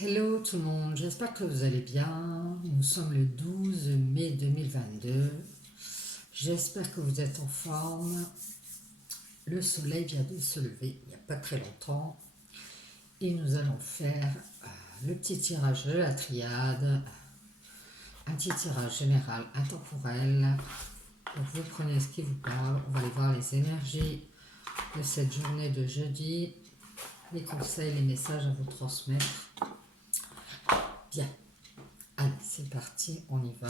Hello tout le monde, j'espère que vous allez bien. Nous sommes le 12 mai 2022. J'espère que vous êtes en forme. Le soleil vient de se lever il n'y a pas très longtemps. Et nous allons faire le petit tirage de la triade. Un petit tirage général intemporel. Donc vous prenez ce qui vous parle. On va aller voir les énergies de cette journée de jeudi. Les conseils, les messages à vous transmettre. Bien. Allez, c'est parti, on y va.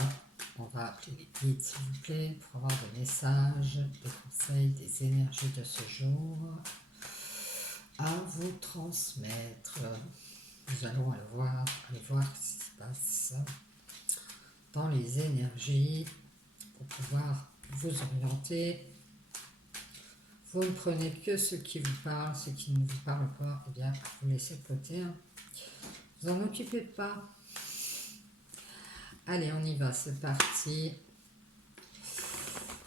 On va appeler les guides, s'il vous plaît, pour avoir des messages, des conseils, des énergies de ce jour à vous transmettre. Nous allons aller voir ce qui se passe dans les énergies pour pouvoir vous orienter. Vous ne prenez que ce qui vous parle, ce qui ne vous parle pas, eh bien, vous laissez de côté. Vous en occupez pas. Allez, on y va, c'est parti.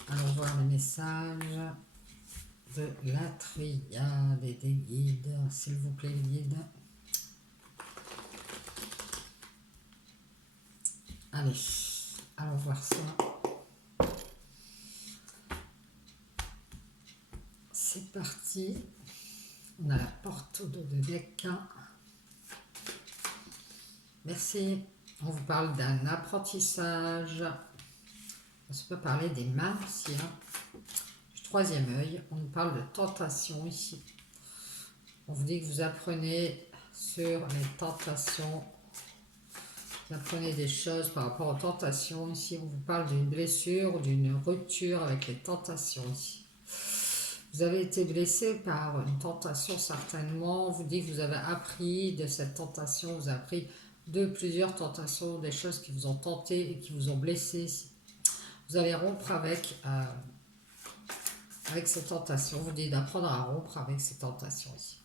Allons voir les messages de la triade et des guides, s'il vous plaît, les guides. Allez, allons voir ça. C'est parti. On a la porte de deck. Merci. On vous parle d'un apprentissage. On se peut parler des mains aussi. Du troisième œil. On nous parle de tentation ici. On vous dit que vous apprenez sur les tentations. Vous apprenez des choses par rapport aux tentations. Ici, on vous parle d'une blessure ou d'une rupture avec les tentations ici. Vous avez été blessé par une tentation certainement. On vous dit que vous avez appris de cette tentation. Vous avez appris de plusieurs tentations, des choses qui vous ont tenté et qui vous ont blessé ici. Vous allez rompre avec ces tentations. On vous dit d'apprendre à rompre avec ces tentations ici.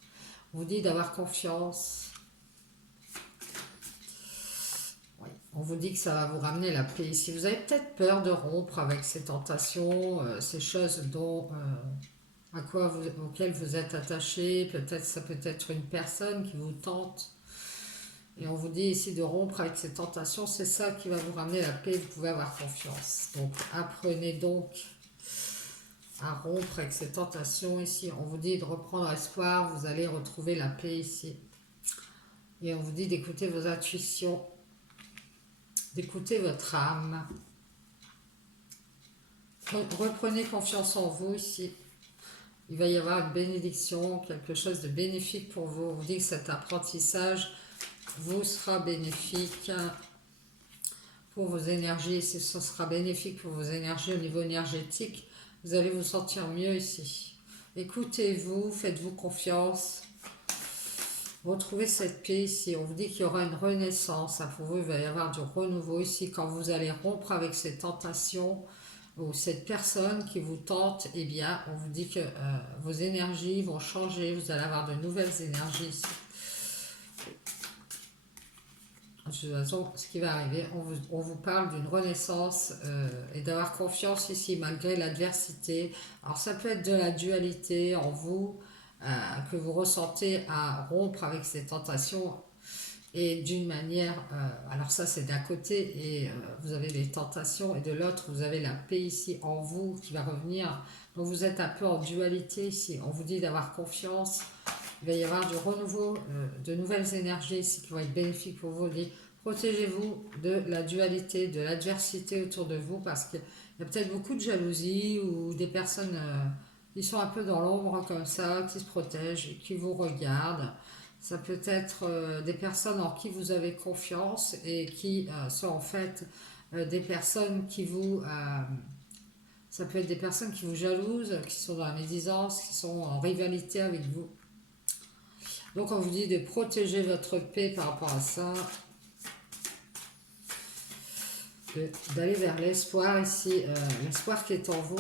On vous dit d'avoir confiance. Oui. On vous dit que ça va vous ramener la paix. Si vous avez peut-être peur de rompre avec ces tentations, ces choses auxquelles vous êtes attaché, peut-être ça peut être une personne qui vous tente. Et on vous dit ici de rompre avec ces tentations, c'est ça qui va vous ramener la paix, vous pouvez avoir confiance. Donc apprenez donc à rompre avec ces tentations ici. On vous dit de reprendre espoir, vous allez retrouver la paix ici. Et on vous dit d'écouter vos intuitions, d'écouter votre âme. Reprenez confiance en vous ici. Il va y avoir une bénédiction, quelque chose de bénéfique pour vous. On vous dit que cet apprentissage vous sera bénéfique pour vos énergies. Ce sera bénéfique pour vos énergies au niveau énergétique. Vous allez vous sentir mieux ici. Écoutez-vous, faites-vous confiance. Retrouvez cette paix ici. On vous dit qu'il y aura une renaissance. Pour vous, il va y avoir du renouveau ici. Quand vous allez rompre avec ces tentations ou cette personne qui vous tente, eh bien, on vous dit que vos énergies vont changer. Vous allez avoir de nouvelles énergies ici. De toute façon, ce qui va arriver, on vous parle d'une renaissance et d'avoir confiance ici malgré l'adversité. Alors ça peut être de la dualité en vous que vous ressentez à rompre avec ces tentations et d'une manière, alors ça c'est d'un côté et vous avez les tentations et de l'autre vous avez la paix ici en vous qui va revenir. Donc vous êtes un peu en dualité ici. On vous dit d'avoir confiance. Il va y avoir du renouveau, de nouvelles énergies ici qui vont être bénéfiques pour vous. Protégez-vous de la dualité, de l'adversité autour de vous parce qu'il y a peut-être beaucoup de jalousie ou des personnes qui sont un peu dans l'ombre comme ça, qui se protègent et qui vous regardent. Ça peut être des personnes en qui vous avez confiance et qui sont en fait des personnes qui vous... ça peut être des personnes qui vous jalousent, qui sont dans la médisance, qui sont en rivalité avec vous. Donc on vous dit de protéger votre paix par rapport à ça, d'aller vers l'espoir ici, l'espoir qui est en vous.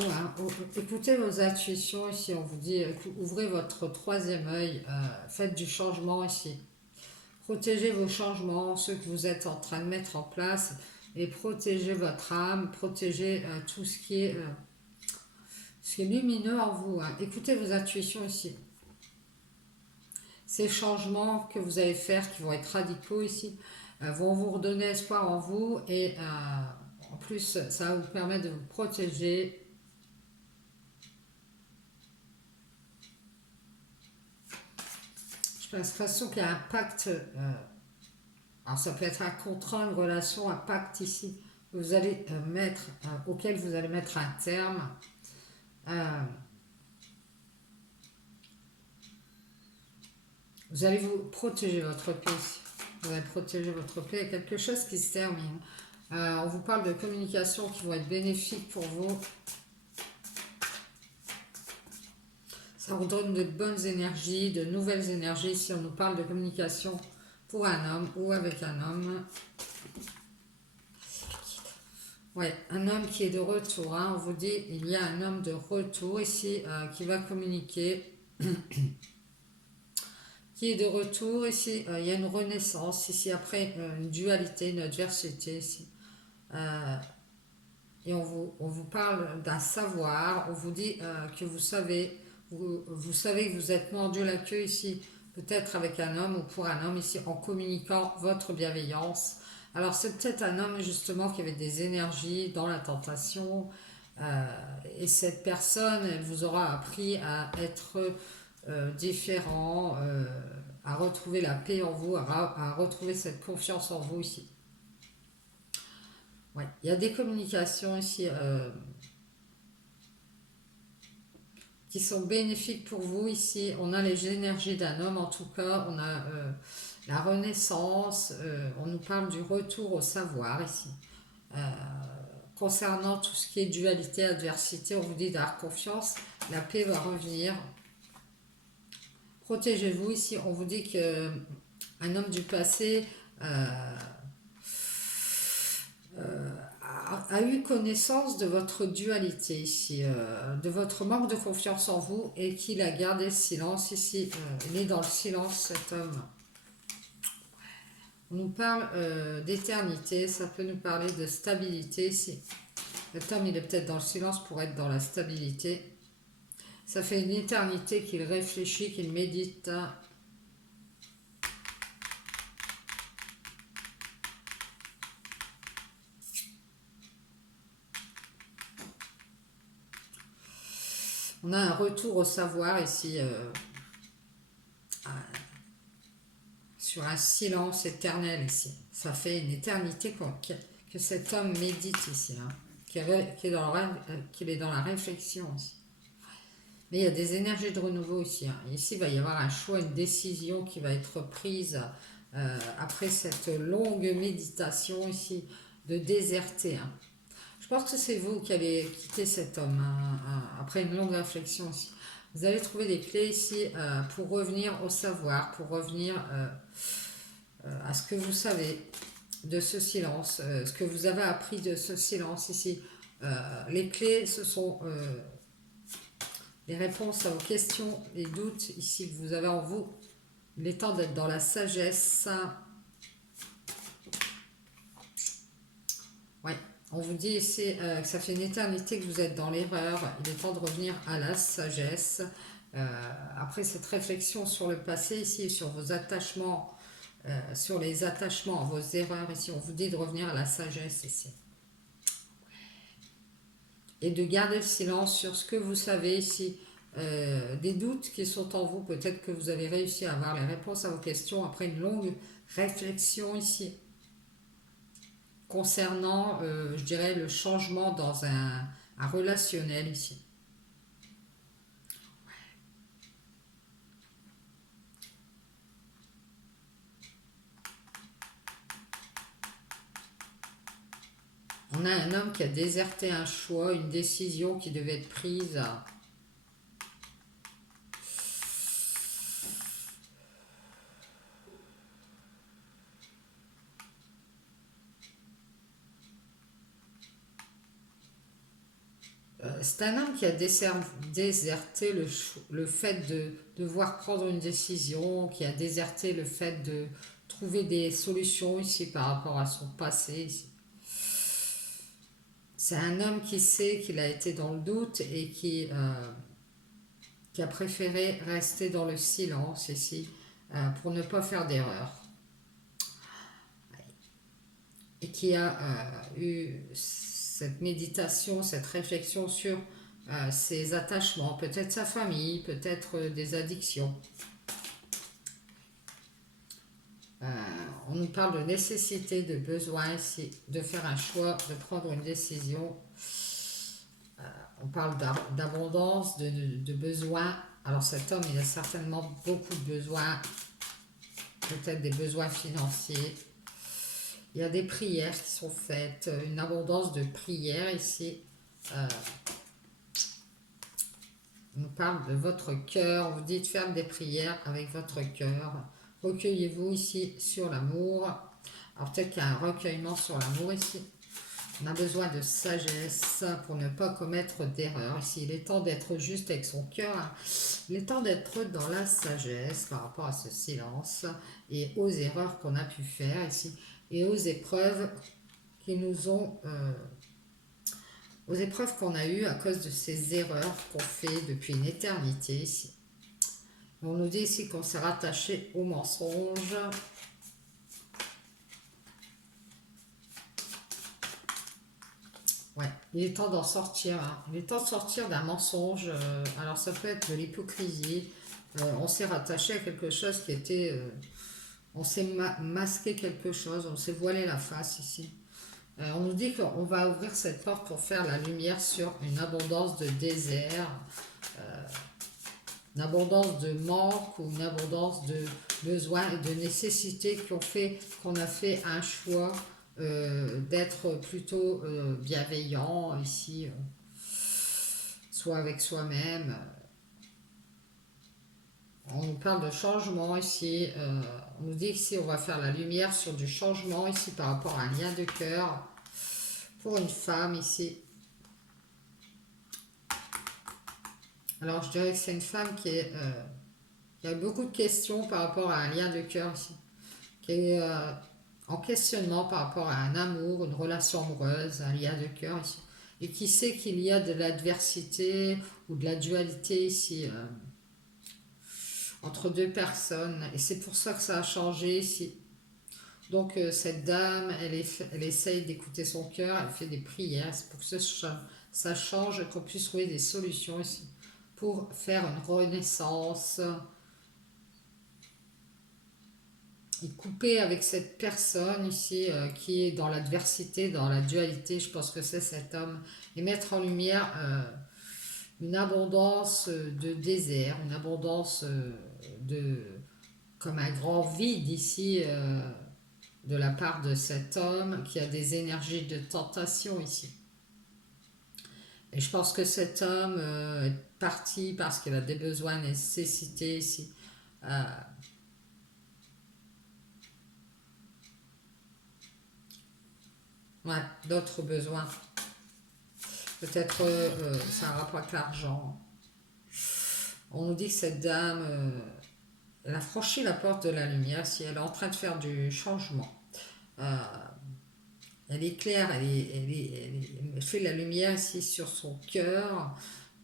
Écoutez vos intuitions ici, on vous dit ouvrez votre troisième œil, faites du changement ici. Protégez vos changements, ceux que vous êtes en train de mettre en place et protégez votre âme, protégez tout ce qui est lumineux en vous. Écoutez vos intuitions ici. ces changements que vous allez faire, qui vont être radicaux ici, vont vous redonner espoir en vous et en plus, ça va vous permettre de vous protéger. J'ai l'impression qu'il y a un pacte, alors ça peut être un contrat, une relation, un pacte ici, que vous allez mettre, auquel vous allez mettre un terme. Euh, vous allez vous protéger votre paix ici. Vous allez protéger votre paix. Il y a quelque chose qui se termine. On vous parle de communications qui vont être bénéfiques pour vous. Ça vous donne de bonnes énergies, de nouvelles énergies. Si on nous parle de communication pour un homme ou avec un homme. Ouais, un homme qui est de retour. Hein. On vous dit, il y a un homme de retour ici qui va communiquer. Qui est de retour ici. Il y a une renaissance ici. Après, une dualité, une adversité ici. Et on vous parle d'un savoir. On vous dit que vous savez. Vous savez que vous êtes mordu la queue ici. Peut-être avec un homme ou pour un homme ici. En communiquant votre bienveillance. Alors c'est peut-être un homme justement qui avait des énergies dans la tentation et cette personne, elle vous aura appris à être différent, à retrouver la paix en vous, à retrouver cette confiance en vous ici. Ouais. Il y a des communications ici qui sont bénéfiques pour vous ici. On a les énergies d'un homme en tout cas, on a la renaissance, on nous parle du retour au savoir ici. Concernant tout ce qui est dualité, adversité, on vous dit d'avoir confiance, la paix va revenir. Protégez-vous ici, on vous dit que un homme du passé a eu connaissance de votre dualité ici, de votre manque de confiance en vous et qu'il a gardé le silence ici. Il est dans le silence cet homme. On nous parle d'éternité, ça peut nous parler de stabilité ici. Cet homme, il est peut-être dans le silence pour être dans la stabilité. Ça fait une éternité qu'il réfléchit, qu'il médite. On a un retour au savoir ici, sur un silence éternel ici. Ça fait une éternité que cet homme médite ici, hein, qu'il est dans la réflexion ici. Mais il y a des énergies de renouveau ici. Hein. Ici, il va y avoir un choix, une décision qui va être prise après cette longue méditation ici de déserter. Hein. Je pense que c'est vous qui allez quitter cet homme après une longue réflexion ici. Vous allez trouver des clés ici pour revenir au savoir, pour revenir à ce que vous savez de ce silence, ce que vous avez appris de ce silence ici. Les clés, ce sont les réponses à vos questions, les doutes ici que vous avez en vous. Il est temps d'être dans la sagesse. Ouais. On vous dit ici que ça fait une éternité que vous êtes dans l'erreur. Il est temps de revenir à la sagesse. Après cette réflexion sur le passé ici, sur vos attachements, sur les attachements, vos erreurs ici, on vous dit de revenir à la sagesse ici. Et de garder le silence sur ce que vous savez ici. Des doutes qui sont en vous. Peut-être que vous avez réussi à avoir les réponses à vos questions après une longue réflexion ici. Concernant, je dirais, le changement dans un relationnel ici. On a un homme qui a déserté un choix, une décision qui devait être prise. C'est un homme qui a déserté le fait de devoir prendre une décision, qui a déserté le fait de trouver des solutions ici par rapport à son passé. Ici. C'est un homme qui sait qu'il a été dans le doute et qui a préféré rester dans le silence ici. pour ne pas faire d'erreur. Et qui a eu cette méditation, cette réflexion sur ses attachements, peut-être sa famille, peut-être des addictions. On nous parle de nécessité, de besoin ici, de faire un choix, de prendre une décision. On parle d'abondance, de besoins. Alors cet homme, il a certainement beaucoup de besoins, peut-être des besoins financiers. Il y a des prières qui sont faites, une abondance de prières ici. On nous parle de votre cœur, on vous dit de faire des prières avec votre cœur. Recueillez-vous ici sur l'amour. Alors peut-être qu'il y a un recueillement sur l'amour ici. On a besoin de sagesse pour ne pas commettre d'erreurs. Ici, il est temps d'être juste avec son cœur. Il est temps d'être dans la sagesse par rapport à ce silence et aux erreurs qu'on a pu faire ici et aux épreuves qui nous ont... aux épreuves qu'on a eues à cause de ces erreurs qu'on fait depuis une éternité ici. On nous dit ici qu'on s'est rattaché au mensonge. Ouais, il est temps d'en sortir. Hein. Il est temps de sortir d'un mensonge. Alors ça peut être de l'hypocrisie. On s'est rattaché à quelque chose qui était... on s'est masqué quelque chose. On s'est voilé la face ici. On nous dit qu'on va ouvrir cette porte pour faire la lumière sur une abondance de désert, une abondance de manque ou une abondance de besoins et de nécessités qui ont fait qu'on a fait un choix d'être plutôt bienveillant ici, soit avec soi-même. On nous parle de changement ici. On nous dit ici on va faire la lumière sur du changement ici par rapport à un lien de cœur pour une femme ici. Alors je dirais que c'est une femme qui a beaucoup de questions par rapport à un lien de cœur ici, qui est en questionnement par rapport à un amour, une relation amoureuse, un lien de cœur ici, et qui sait qu'il y a de l'adversité ou de la dualité ici entre deux personnes, et c'est pour ça que ça a changé ici. Donc cette dame, elle essaye d'écouter son cœur, elle fait des prières, c'est pour que ça change, qu'on puisse trouver des solutions ici, pour faire une renaissance, et couper avec cette personne ici qui est dans l'adversité, dans la dualité, je pense que c'est cet homme, et mettre en lumière une abondance de désert, une abondance comme un grand vide ici, de la part de cet homme qui a des énergies de tentation ici. Et je pense que cet homme est parti parce qu'il a des besoins, nécessités ici. Ouais, d'autres besoins. Peut-être c'est un rapport avec l'argent. On nous dit que cette dame, elle a franchi la porte de la lumière, si elle est en train de faire du changement. Elle est claire, elle fait la lumière ici sur son cœur.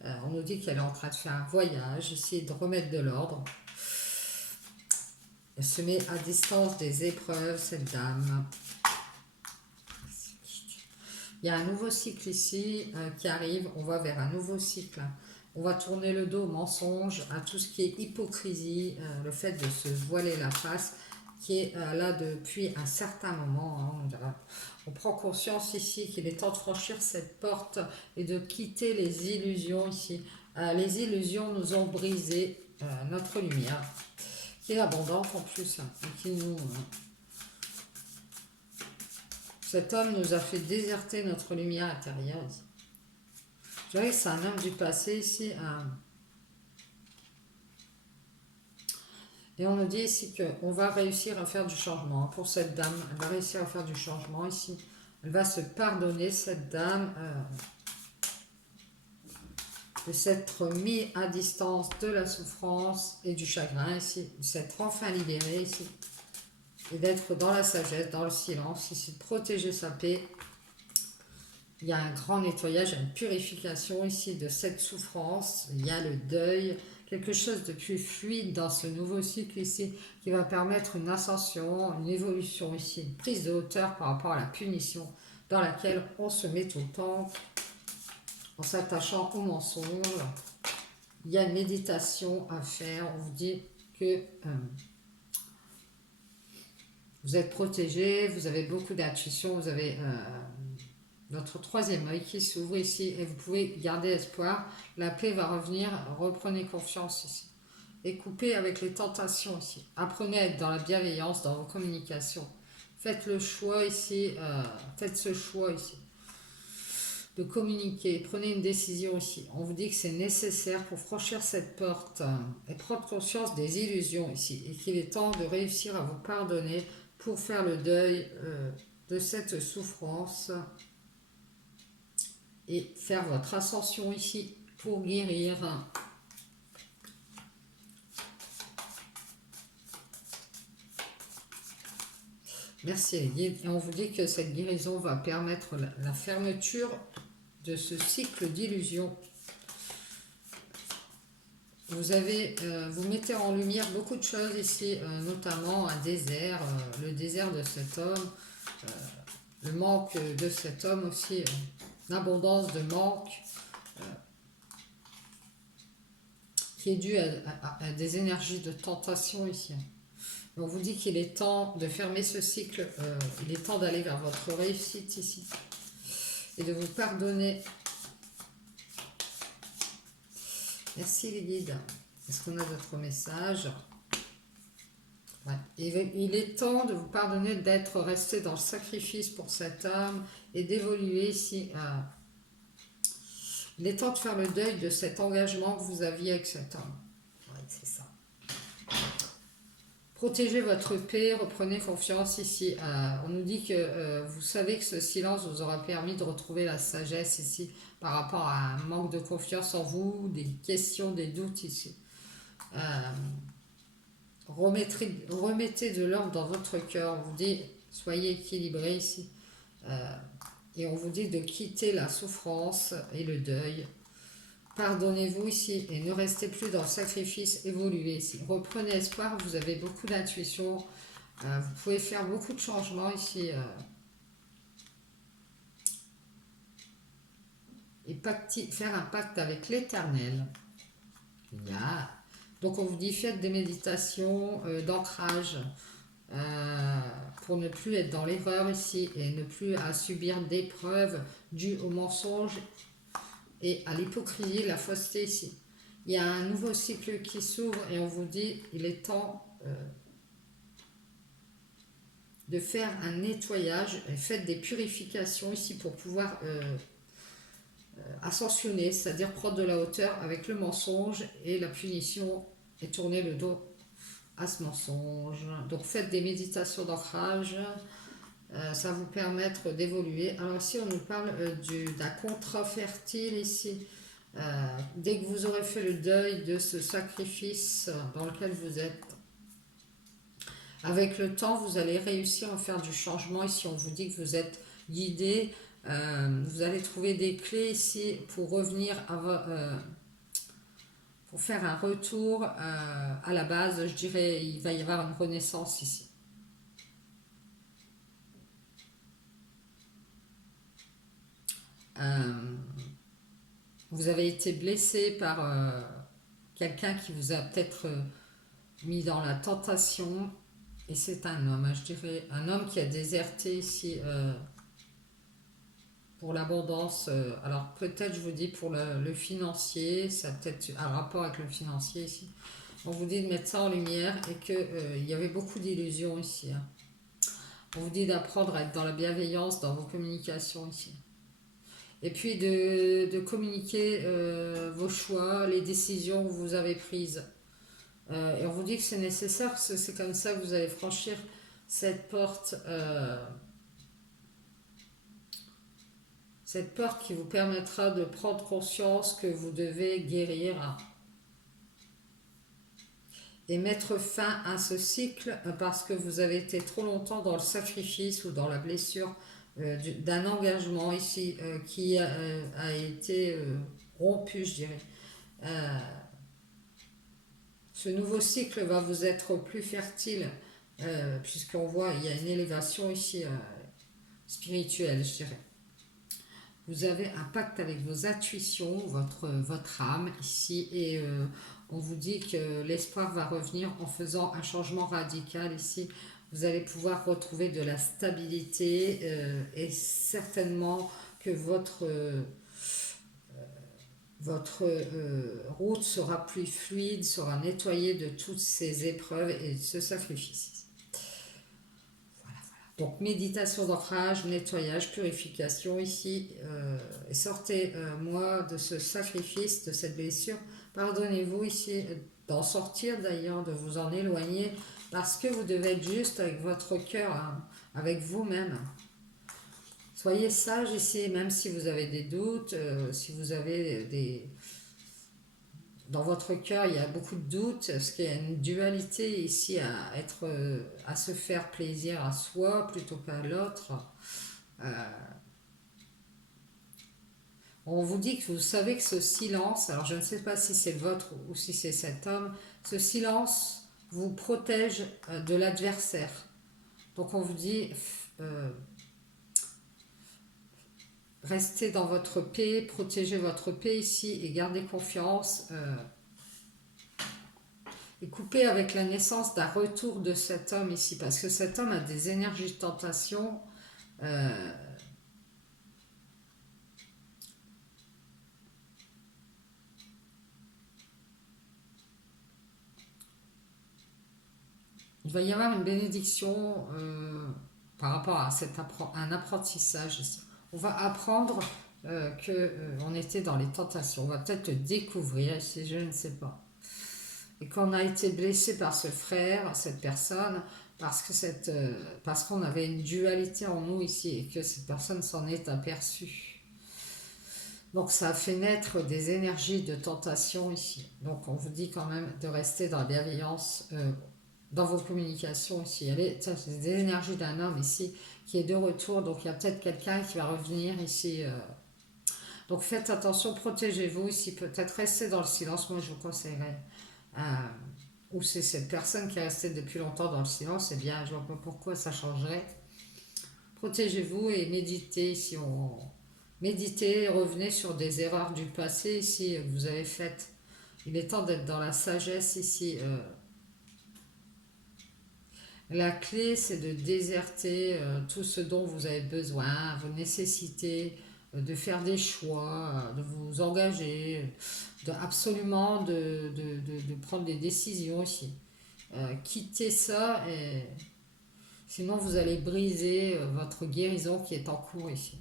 On nous dit qu'elle est en train de faire un voyage, essayer de remettre de l'ordre. Elle se met à distance des épreuves, cette dame. Il y a un nouveau cycle ici qui arrive, on va vers un nouveau cycle. On va tourner le dos au mensonge, à tout ce qui est hypocrisie, le fait de se voiler la face, qui est là depuis un certain moment. Hein, on prend conscience ici qu'il est temps de franchir cette porte et de quitter les illusions ici. Les illusions nous ont brisé notre lumière, qui est abondante en plus, et qui nous... Cet homme nous a fait déserter notre lumière intérieure ici. Je dirais que c'est un homme du passé ici. Et on nous dit ici qu'on va réussir à faire du changement. Pour cette dame, elle va réussir à faire du changement ici. Elle va se pardonner, cette dame, de s'être mis à distance de la souffrance et du chagrin ici, de s'être enfin libérée ici. Et d'être dans la sagesse, dans le silence, ici, de protéger sa paix. Il y a un grand nettoyage, une purification ici de cette souffrance. Il y a le deuil quelque chose de plus fluide dans ce nouveau cycle ici, qui va permettre une ascension, une évolution ici, une prise de hauteur par rapport à la punition dans laquelle on se met tout le temps en s'attachant aux mensonges. Il y a une méditation à faire. On vous dit que vous êtes protégé, vous avez beaucoup d'intuition, vous avez votre troisième œil qui s'ouvre ici et vous pouvez garder espoir. La paix va revenir, reprenez confiance ici. Et coupez avec les tentations ici. Apprenez à être dans la bienveillance, dans vos communications. Faites le choix ici, faites ce choix ici de communiquer. Prenez une décision ici. On vous dit que c'est nécessaire pour franchir cette porte et prendre conscience des illusions ici. Et qu'il est temps de réussir à vous pardonner pour faire le deuil de cette souffrance et faire votre ascension ici pour guérir. Merci les guides. Et on vous dit que cette guérison va permettre la fermeture de ce cycle d'illusions. Vous mettez en lumière beaucoup de choses ici, notamment un désert, le désert de cet homme, le manque de cet homme aussi, l'abondance de manque qui est due à des énergies de tentation ici. On vous dit qu'il est temps de fermer ce cycle, il est temps d'aller vers votre réussite ici et de vous pardonner. Merci les guides. Est-ce qu'on a d'autres messages? Ouais. Il est temps de vous pardonner d'être resté dans le sacrifice pour cet homme et d'évoluer ici. Il est temps de faire le deuil de cet engagement que vous aviez avec cet homme. Oui, c'est ça. Protégez votre paix, reprenez confiance ici. On nous dit que vous savez que ce silence vous aura permis de retrouver la sagesse ici par rapport à un manque de confiance en vous, des questions, des doutes ici. Remettez de l'ordre dans votre cœur. On vous dit, soyez équilibrés ici. Et on vous dit de quitter la souffrance et le deuil. Pardonnez-vous ici et ne restez plus dans le sacrifice, évoluez ici. Reprenez espoir, vous avez beaucoup d'intuition, vous pouvez faire beaucoup de changements ici. Et faire un pacte avec l'Éternel. Donc on vous dit faites des méditations d'ancrage pour ne plus être dans l'erreur ici et ne plus à subir d'épreuves dues au mensonge et à l'hypocrisie, la fausseté ici. Il y a un nouveau cycle qui s'ouvre et on vous dit il est temps de faire un nettoyage. Faites des purifications ici pour pouvoir ascensionner, c'est-à-dire prendre de la hauteur avec le mensonge et la punition et tourner le dos à ce mensonge. Donc faites des méditations d'ancrage. Ça va vous permettre d'évoluer. Alors ici, on nous parle d'un contrat fertile ici. Dès que vous aurez fait le deuil de ce sacrifice dans lequel vous êtes, avec le temps, vous allez réussir à faire du changement. Ici, on vous dit que vous êtes guidé. Vous allez trouver des clés ici pour revenir pour faire un retour à la base. Je dirais, il va y avoir une renaissance ici. Vous avez été blessé par quelqu'un qui vous a peut-être mis dans la tentation et c'est un homme, je dirais, un homme qui a déserté ici pour l'abondance. Alors peut-être je vous dis pour le financier, ça a peut-être un rapport avec le financier ici. On vous dit de mettre ça en lumière et qu'il y avait beaucoup d'illusions ici. On vous dit d'apprendre à être dans la bienveillance dans vos communications ici. Et puis de communiquer vos choix, les décisions que vous avez prises. Et on vous dit que c'est nécessaire, parce que c'est comme ça que vous allez franchir cette porte qui vous permettra de prendre conscience que vous devez guérir et mettre fin à ce cycle parce que vous avez été trop longtemps dans le sacrifice ou dans la blessure d'un engagement ici qui a été rompu, je dirais. Ce nouveau cycle va vous être plus fertile, puisqu'on voit, il y a une élévation ici spirituelle, je dirais. Vous avez un pacte avec vos intuitions, votre âme ici, et on vous dit que l'espoir va revenir en faisant un changement radical ici. Vous allez pouvoir retrouver de la stabilité et certainement que votre route sera plus fluide, sera nettoyée de toutes ces épreuves et de ce sacrifice. Donc méditation d'ancrage, nettoyage, purification ici. Et sortez-moi de ce sacrifice, de cette blessure. Pardonnez-vous ici d'en sortir d'ailleurs, de vous en éloigner, parce que vous devez être juste avec votre cœur, hein, avec vous-même. Soyez sage ici, même si vous avez des doutes, si vous avez des... Dans votre cœur, il y a beaucoup de doutes, parce qu'il y a une dualité ici à se faire plaisir à soi plutôt qu'à l'autre. On vous dit que vous savez que ce silence, alors je ne sais pas si c'est le vôtre ou si c'est cet homme, ce silence vous protège de l'adversaire. Donc on vous dit, restez dans votre paix, protégez votre paix ici et gardez confiance. Et coupez avec la naissance d'un retour de cet homme ici, parce que cet homme a des énergies de tentation. Il va y avoir une bénédiction par rapport à un apprentissage ici. On va apprendre qu'on était dans les tentations. On va peut-être le découvrir ici, je ne sais pas. Et qu'on a été blessé par ce frère, cette personne, parce qu'on avait une dualité en nous ici et que cette personne s'en est aperçue. Donc ça a fait naître des énergies de tentation ici. Donc on vous dit quand même de rester dans la bienveillance dans vos communications ici. Il y a des énergies d'un homme ici qui est de retour. Donc il y a peut-être quelqu'un qui va revenir ici. Donc faites attention, protégez-vous ici. Peut-être restez dans le silence, moi je vous conseillerais. Ou c'est cette personne qui est restée depuis longtemps dans le silence, eh bien je ne vois pas pourquoi ça changerait. Protégez-vous et méditez ici. Méditez, revenez sur des erreurs du passé ici que vous avez faites. Il est temps d'être dans la sagesse ici. La clé, c'est de déserter tout ce dont vous avez besoin, vos nécessités, de faire des choix, de vous engager, absolument de prendre des décisions ici. Quittez ça, et sinon vous allez briser votre guérison qui est en cours ici.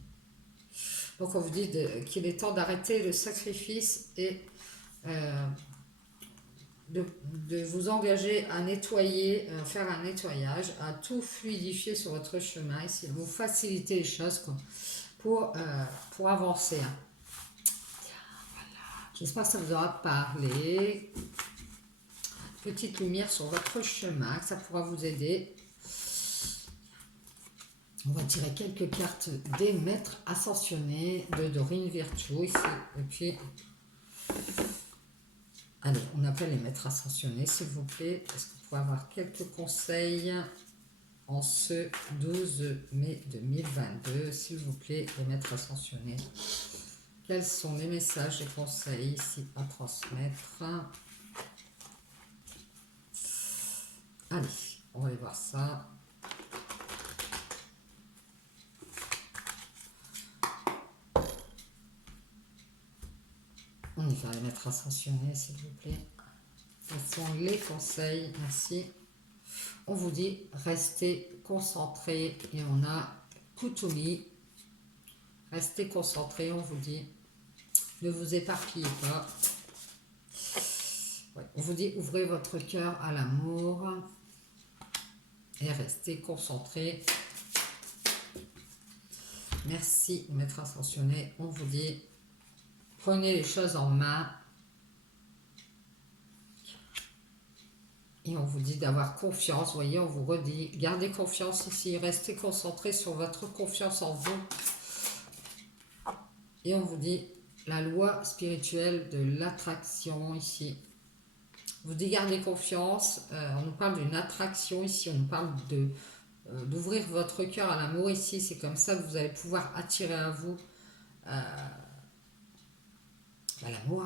Donc on vous dit qu'il est temps d'arrêter le sacrifice et de vous engager à nettoyer, faire un nettoyage, à tout fluidifier sur votre chemin, ici, vous faciliter les choses quoi, pour avancer. J'espère que ça vous aura parlé. Petite lumière sur votre chemin, que ça pourra vous aider. On va tirer quelques cartes des maîtres ascensionnés de Dorine Virtue ici. Et puis, allez, on appelle les maîtres ascensionnés, s'il vous plaît. Est-ce que vous pouvez avoir quelques conseils en ce 12 mai 2022, s'il vous plaît, les maîtres ascensionnés? Quels sont les messages et conseils ici à transmettre? Allez, on va aller voir ça. On y va, les maîtres ascensionnés, s'il vous plaît. Quels sont les conseils? Merci. On vous dit, restez concentrés. Et on a Kutumi. Restez concentrés, on vous dit. Ne vous éparpillez pas. Ouais, on vous dit, ouvrez votre cœur à l'amour. Et restez concentrés. Merci, maître ascensionné. On vous dit, prenez les choses en main. Et on vous dit d'avoir confiance. Vous voyez, on vous redit, gardez confiance ici. Restez concentrés sur votre confiance en vous. Et on vous dit, la loi spirituelle de l'attraction ici Vous dites gardez confiance. On nous parle d'une attraction ici. On nous parle d'ouvrir votre cœur à l'amour ici. C'est comme ça que vous allez pouvoir attirer à vous l'amour.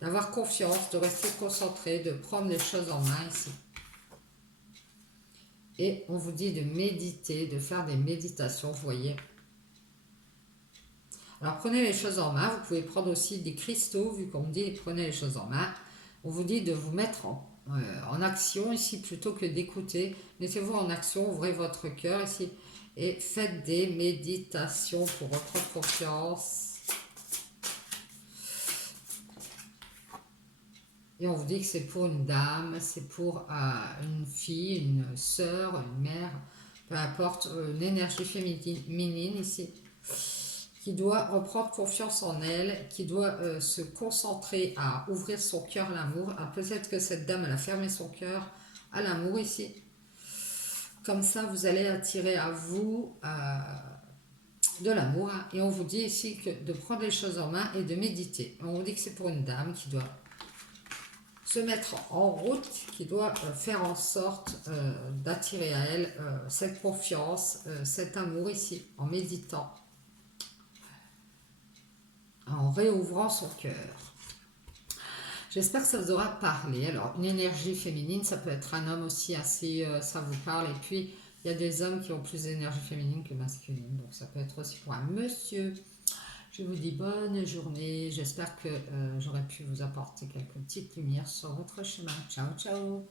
D'avoir confiance, de rester concentré, de prendre les choses en main ici. Et on vous dit de méditer, de faire des méditations, vous voyez. Alors prenez les choses en main, vous pouvez prendre aussi des cristaux, vu qu'on dit prenez les choses en main. On vous dit de vous mettre en action ici plutôt que d'écouter. Mettez-vous en action, ouvrez votre cœur ici et faites des méditations pour votre confiance. Et on vous dit que c'est pour une dame, c'est pour une fille, une sœur, une mère, peu importe, une énergie féminine ici, qui doit reprendre confiance en elle, qui doit se concentrer à ouvrir son cœur à l'amour. Peut-être que cette dame, elle a fermé son cœur à l'amour ici. Comme ça, vous allez attirer à vous de l'amour. Et on vous dit ici de prendre les choses en main et de méditer. On vous dit que c'est pour une dame qui doit se mettre en route, qui doit faire en sorte d'attirer à elle cette confiance, cet amour ici, en méditant, en réouvrant son cœur. J'espère que ça vous aura parlé. Alors, une énergie féminine, ça peut être un homme aussi, assez, ça vous parle. Et puis, il y a des hommes qui ont plus d'énergie féminine que masculine. Donc, ça peut être aussi pour un monsieur. Je vous dis bonne journée. J'espère que j'aurai pu vous apporter quelques petites lumières sur votre chemin. Ciao, ciao.